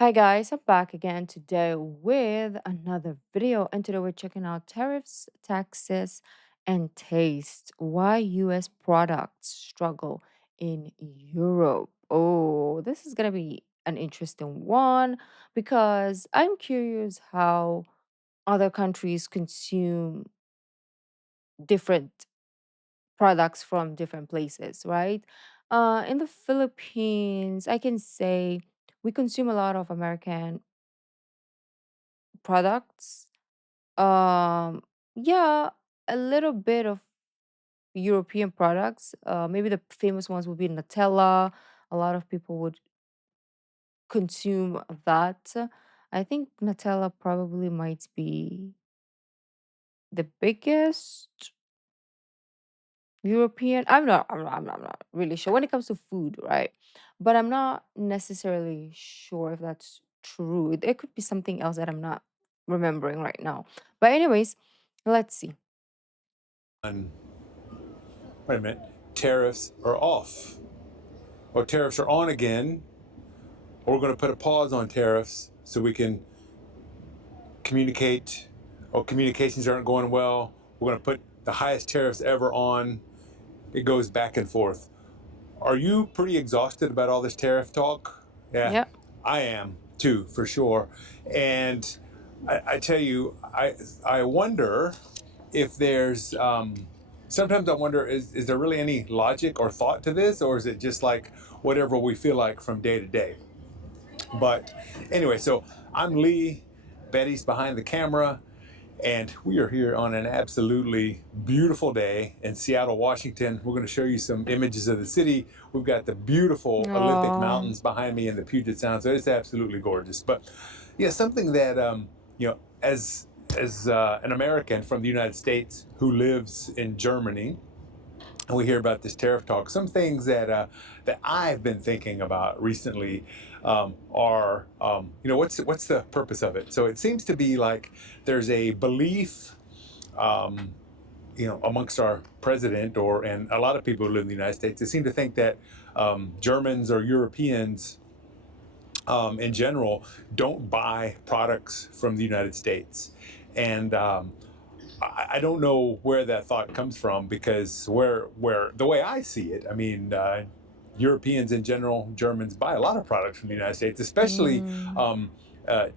Hi guys, I'm back again today with another video, and today we're checking out tariffs, taxes, and taste. Why US products struggle in Europe. Oh, this is gonna be an interesting one because I'm curious how other countries consume different products from different places, right? In the Philippines, I can say we consume a lot of American products. Um, yeah, a little bit of European products. Maybe the famous ones would be Nutella. A lot of people would consume that. I think Nutella probably might be the biggest European. I'm not really sure when it comes to food, right? But I'm not necessarily sure if that's true. It could be something else that I'm not remembering right now. But anyways, let's see. On, wait a minute, tariffs are off, or tariffs are on again, or we're going to put a pause on tariffs so we can communicate, or communications aren't going well. We're going to put the highest tariffs ever on. It goes back and forth. Are you pretty exhausted about all this tariff talk? Yeah, Yeah. I am too, for sure. And I tell you, I wonder if there's sometimes I wonder is there really any logic or thought to this, or is it just like whatever we feel like from day to day? But anyway, so I'm Lee, Betty's behind the camera, and we are here on an absolutely beautiful day in Seattle, Washington. We're going to show you some images of the city. We've got the beautiful Olympic Oh, Mountains behind me in the Puget Sound, so it's absolutely gorgeous. But yeah, something that as an American from the United States who lives in Germany, and we hear about this tariff talk. Some things that I've been thinking about recently are, what's the purpose of it? So it seems to be like there's a belief, um, amongst our president and a lot of people who live in the United States. They seem to think that Germans or Europeans in general don't buy products from the United States, and I don't know where that thought comes from because where the way I see it, I mean, Europeans in general, Germans buy a lot of products from the United States, especially mm,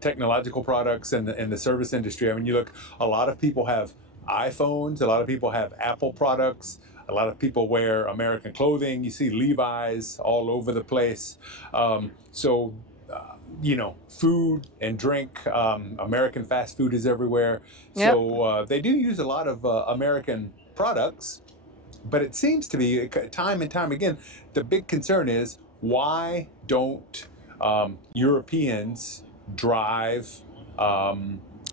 technological products and the service industry. I mean, you look, a lot of people have iPhones, a lot of people have Apple products. A lot of people wear American clothing. You see Levi's all over the place. So food and drink. American fast food is everywhere. yep. So they do use a lot of American products, but it seems to be time and time again, the big concern is why don't Europeans drive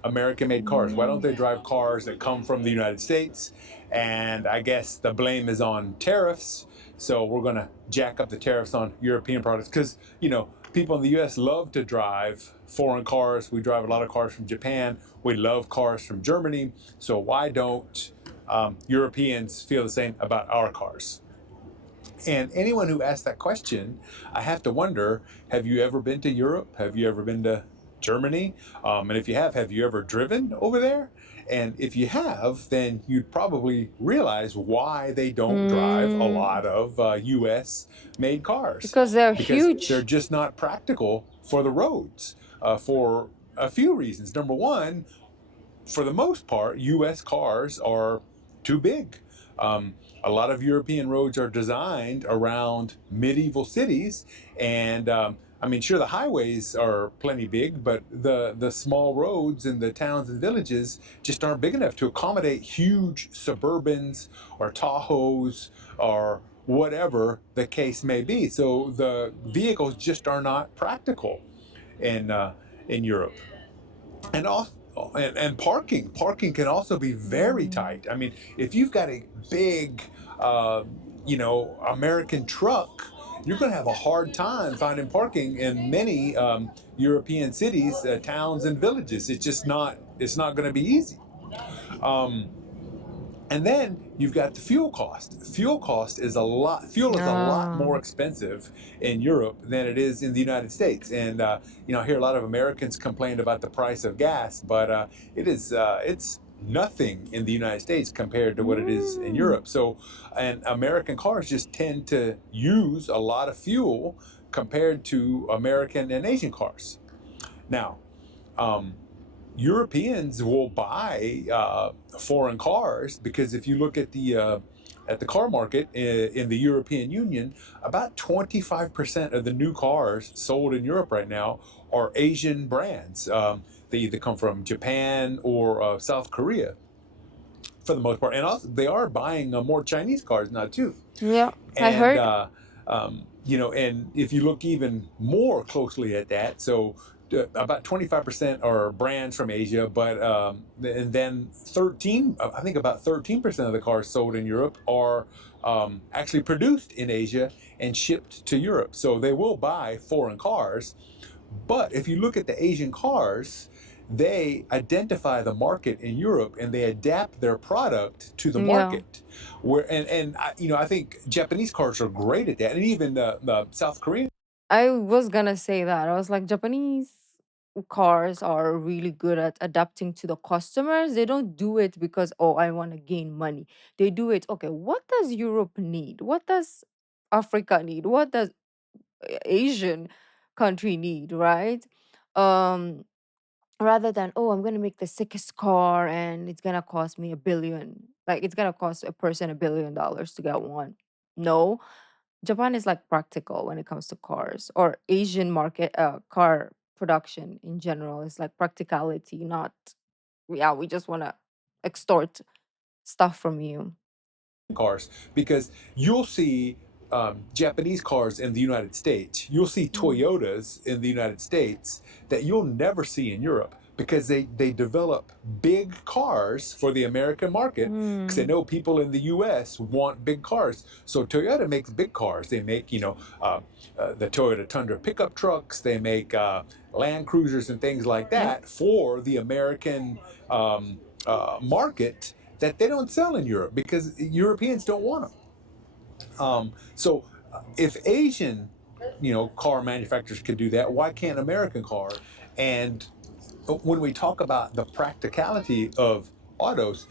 American made cars? Why don't Mm, they drive cars that come from the United States? And I guess the blame is on tariffs. So we're going to jack up the tariffs on European products because, people in the US love to drive foreign cars. We drive a lot of cars from Japan. We love cars from Germany. So why don't Europeans feel the same about our cars? And anyone who asks that question, I have to wonder, have you ever been to Europe? Have you ever been to Germany? And if you have you ever driven over there? And if you have, then you'd probably realize why they don't drive a mm, lot of US made cars, because they're because they're huge. just not practical for the roads for a few reasons. Number one, for the most part, U.S. cars are too big. A lot of European roads are designed around medieval cities, and I mean, sure, the highways are plenty big, but the small roads in the towns and villages just aren't big enough to accommodate huge Suburbans or Tahoes or whatever the case may be. So the vehicles just are not practical in Europe. And also, and parking can also be very Mm, tight. I mean, if you've got a big uh, American truck, you're going to have a hard time finding parking in many European cities, towns and villages. It's just not, it's not going to be easy. um, And then you've got the fuel cost. Fuel is a lot Ah. more expensive in Europe than it is in the United States. And I hear a lot of Americans complain about the price of gas, but it's nothing in the United States compared to what it is in Mm. Europe. So, and American cars just tend to use a lot of fuel compared to American and Asian cars. Now, um, Europeans will buy foreign cars because if you look at the car market in the European Union, about 25% of the new cars sold in Europe right now are Asian brands. They either come from Japan or South Korea for the most part, and also they are buying more Chinese cars now too. Yeah, I And heard. and if you look even more closely at that, so about 25% are brands from Asia, but and then I think about 13% of the cars sold in Europe are actually produced in Asia and shipped to Europe. So they will buy foreign cars, but if you look at the Asian cars, they identify the market in Europe and they adapt their product to the Yeah. market. Where I think Japanese cars are great at that, and even the South Korean I was gonna say that. I was like, Japanese cars are really good at adapting to the customers. They don't do it because, oh, I want to gain money. They do it, okay, what does Europe need? What does Africa need? What does Asian country need, right? Um, Rather than, oh, I'm gonna make the sickest car and it's gonna cost me a billion. Like it's gonna cost a person $1 billion to get one. No, Japan is like practical when it comes to cars, or Asian market car production in general is like practicality, not, yeah, we just want to extort stuff from you. cars, because you'll see Japanese cars in the United States. You'll see Mm. Toyotas in the United States that you'll never see in Europe because they develop big cars for the American market because they Mm. know people in the U.S. want big cars. So Toyota makes big cars. They make the Toyota Tundra pickup trucks. They make Land Cruisers and things like Yep. that for the American market that they don't sell in Europe because Europeans don't want them. So if Asian, car manufacturers can do that, why can't American car? And when we talk about the practicality of autos,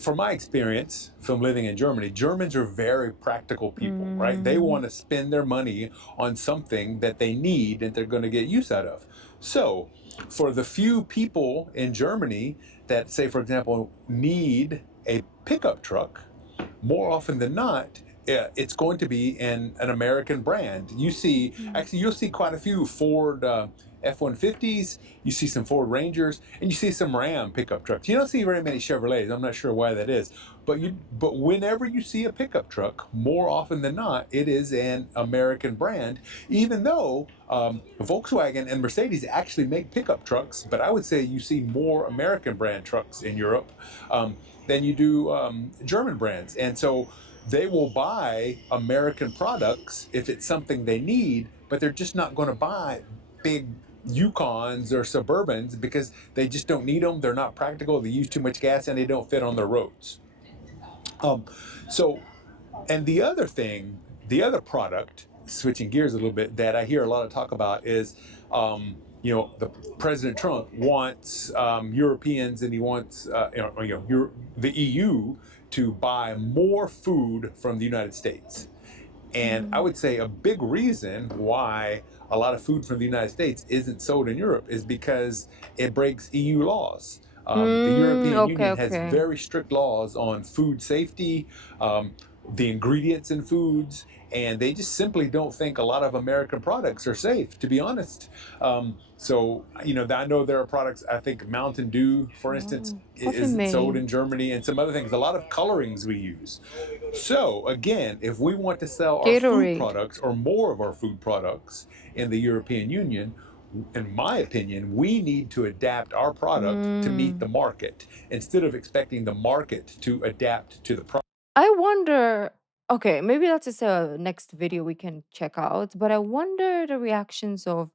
from my experience from living in Germany, Germans are very practical people, right? They Mm. want to spend their money on something that they need and they're going to get use out of. So, for the few people in Germany that, say, for example, need a pickup truck, more often than not, it's going to be in an American brand. Mm. Actually, you'll see quite a few Ford F-150s. You see some Ford Rangers, and you see some Ram pickup trucks. You don't see very many Chevrolets. I'm not sure why that is, but whenever you see a pickup truck, more often than not, it is an American brand. Even though Volkswagen and Mercedes actually make pickup trucks, but I would say you see more American brand trucks in Europe. Than you do German brands. And so they will buy American products if it's something they need, but they're just not going to buy big Yukons or Suburbans because they just don't need them. They're not practical. They use too much gas and they don't fit on the roads. Um, so and the other product, switching gears a little bit, that I hear a lot of talk about is, the President Trump wants Europeans and he wants, the EU to buy more food from the United States. And I Mm. would say a big reason why a lot of food from the United States isn't sold in Europe is because it breaks EU laws. The European Okay, Union has okay. very strict laws on food safety, um, the ingredients in foods, and they just simply don't think a lot of American products are safe, to be honest. I know there are products, I think Mountain Dew, for instance, Oh, Coffee isn't sold Mate. in Germany, and some other things, a lot of colorings we use. So, again, if we want to sell our food Gatorade. products or more of our food products in the European Union, in my opinion, we need to adapt our product to meet Mm. the market instead of expecting the market to adapt to the product. I wonder, okay, maybe that's just a next video we can check out, but I wonder the reactions of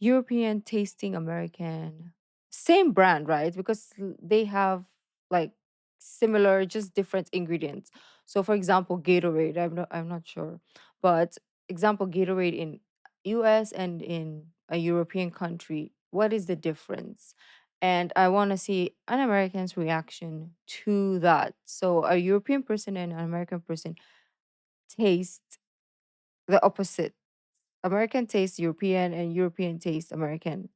European tasting American. Same brand, right? Because they have like similar, just different ingredients. So for example, Gatorade, I'm not sure. But example, Gatorade in US and in a European country, what is the difference? And I want to see an American's reaction to that. So a European person and an American person taste the opposite. American taste European and European taste American.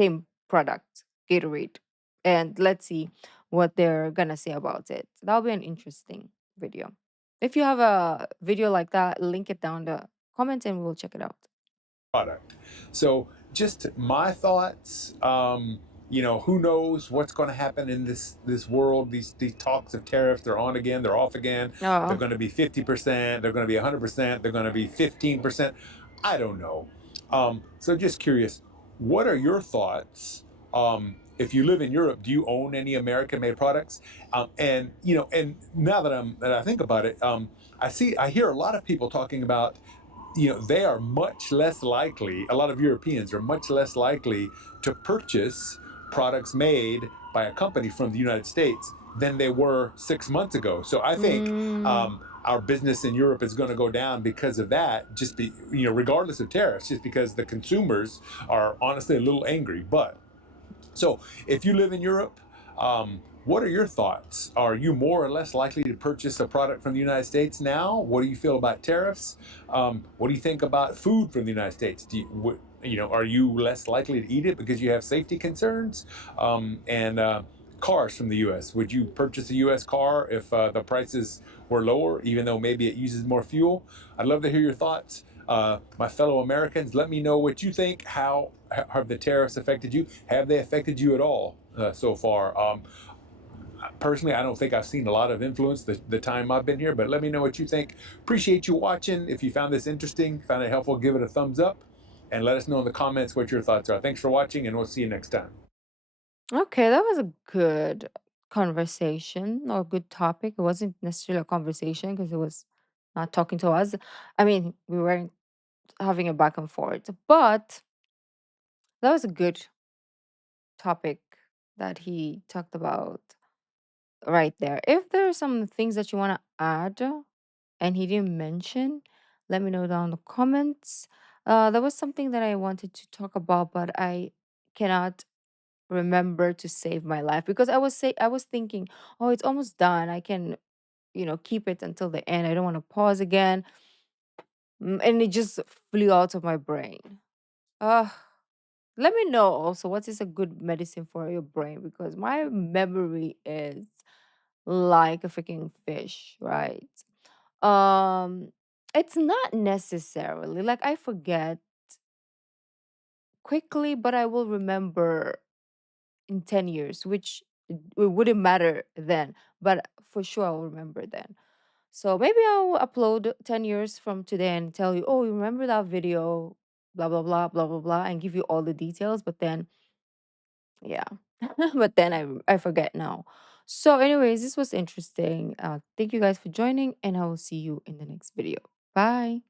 Same product, Gatorade. And let's see what they're gonna say about it. That'll be an interesting video. If you have a video like that, link it down the comments and we'll check it out. product. So just my thoughts. Who knows what's going to happen in this world? These talks of tariffs, they're on again, they're off again. They're Oh, going to be 50%. They're going to be 100%. They're going to be 15%. I don't know. So just curious, what are your thoughts? If you live in Europe, do you own any American-made products? And now that I think about it, I hear a lot of people talking about, they are much less likely, a lot of Europeans are much less likely to purchase products made by a company from the United States than they were 6 months ago. So I think mm, our business in Europe is going to go down because of that, regardless of tariffs, just because the consumers are honestly a little angry. But so, if you live in Europe, what are your thoughts? Are you more or less likely to purchase a product from the United States now? What do you feel about tariffs? What do you think about food from the United States? Are you less likely to eat it because you have safety concerns? And cars from the U.S. Would you purchase a U.S. car if the prices were lower, even though maybe it uses more fuel? I'd love to hear your thoughts. My fellow Americans, let me know what you think. How have the tariffs affected you? Have they affected you at all so far? Personally, I don't think I've seen a lot of influence the time I've been here, but let me know what you think. Appreciate you watching. If you found this interesting, found it helpful, give it a thumbs up, and let us know in the comments what your thoughts are. Thanks for watching, and we'll see you next time. okay, that was a good conversation or good topic. It wasn't necessarily a conversation because it was not talking to us. I mean, we weren't having a back and forth, but that was a good topic that he talked about right there. If there are some things that you want to add and he didn't mention, let me know down in the comments. There was something that I wanted to talk about, but I cannot remember to save my life because I was thinking, oh, it's almost done. I can, keep it until the end. I don't want to pause again. And it just flew out of my brain. Uh, Let me know also what is a good medicine for your brain because my memory is like a freaking fish, right? Um, it's not necessarily like I forget quickly, but I will remember in 10 years, which it wouldn't matter then, but for sure I'll remember then. So maybe I'll upload 10 years from today and tell you, oh, you remember that video, blah, blah, blah, blah, blah, blah, and give you all the details. But then, yeah, but then I forget now. So, anyways, this was interesting. Thank you guys for joining, and I will see you in the next video. Bye.